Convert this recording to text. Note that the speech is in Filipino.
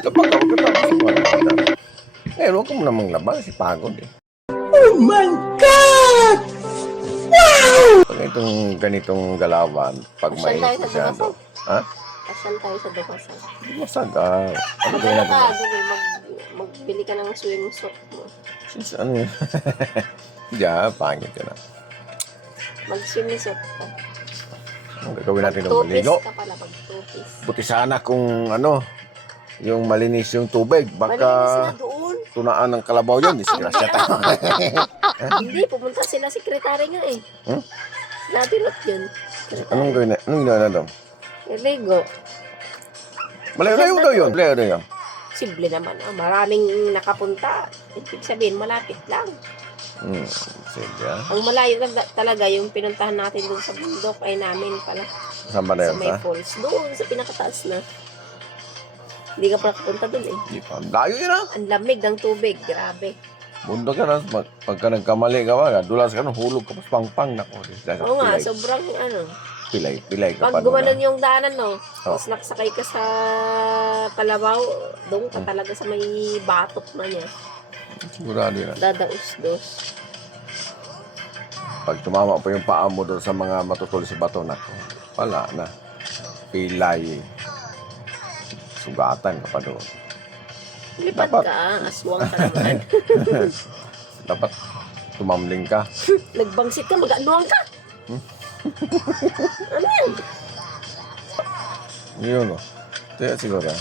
Kapag ako tapos yung mga naganda. Ngayon, huwag ka mo namang laban kasi pagod eh. Oh my God! Pag itong ganitong galawan, pag Pasyal may tayo sa masyado. Dumasan. Ha? Kasal tayo sa Dumasan. Masagal. Ano ba Magkano natin? ka, doon eh, magbili ka ng swimsuit mo. Since ano yun? Diyan, pangit yun ah. Mag-swimsuit ka. Ang gagawin natin ng Mag-two-piece maligo. ka pala, mag-two-piece. Buti sana kung ano, yung malinis yung tubig. Malinis Baka na doon. tunaan ng kalabaw yun. Disgrasya tayo. Hindi, pumunta sila sekretary nga eh. Hmm? Natinot yun. Anong gawin na? Anong ginawa na daw? Iligo. Malayo daw yun. Malayo daw yun. Simple naman. Maraming nakapunta. Ibig sabihin, malapit lang. Sige ah. Ang malayo talaga yung pinuntahan natin doon sa bundok ay namin pala. Saan ba na Sa yun may sa? falls. Doon, sa pinakataas na. Hindi ka pa nakapunta doon eh. Di pa. Layo yun ah. Ang lamig ng tubig. Grabe. Bundok ka na. Pagka nagkamali ka ba, dulas ka na, hulog ka pa pang-pang na ko. Oo nga, sobrang ano. Pilay ka pa. Pag gumanon yung daanan, no? Oh. Tapos nakasakay ka sa kalabaw, doon ka talaga sa may batok na niya. Sigurado yun ah. Dadaus-dos. Pag tumama pa yung paa mo doon sa mga matutol sa bato na wala na. Pilay. Sugatan ka pa doon. Lipad Dapat. ka, aswang ka naman. Dapat tumamling ka. Nagbangsit ka, mag-anuang ka. Ano yan? Yun o. Kaya siguro.